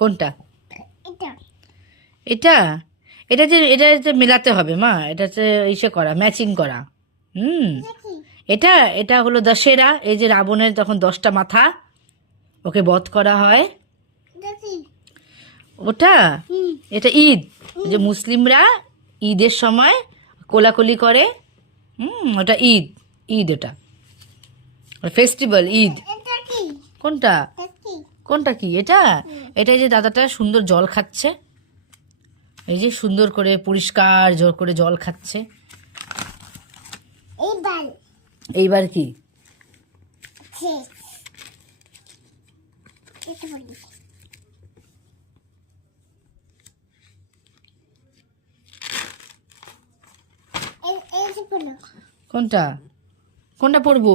কোনটা? এটা এটা মেলাতে হবে মা, এটা ইসে করা, ম্যাচিং করা। এটা এটা হলো দশেরা, এই যে রাবণের তখন 10টা মাথা, ওকে বধ করা হয় ওটা। এটা ঈদ, যে মুসলিমরা ঈদের সময় কোলাকুলি করে। ওটা ঈদ, ঈদ এটা ফেস্টিভ্যাল, ঈদ। কোনটা? কোনটা কি এটা? এটা যে দাদাটা সুন্দর জল খাচ্ছে, এই যে সুন্দর করে পরিষ্কার জল করে জল খাচ্ছে। এইবার কি? কোনটা? কোনটা পড়বো?